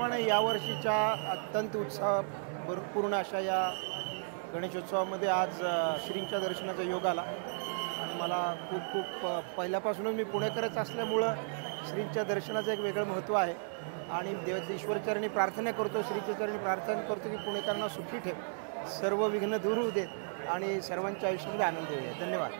दरवर्षीप्रमाणे यावर्षीच्या अत्यंत उत्साहपूर्ण अशा या गणेशोत्सवामध्ये आज श्रींच्या दर्शनाचा योग आला आणि मला खूप खूप पहिल्यापासूनच मी पुणेकरच असल्यामुळं श्रींच्या दर्शनाचं एक वेगळं महत्त्व आहे आणि ईश्वरचरणी प्रार्थना करतो, श्रीच्या चरणी प्रार्थना करतो की पुणेकरांना सुखी ठेव, सर्व विघ्न दूर होऊ देत आणि सर्वांच्या आयुष्यामध्ये आनंद येऊ. धन्यवाद.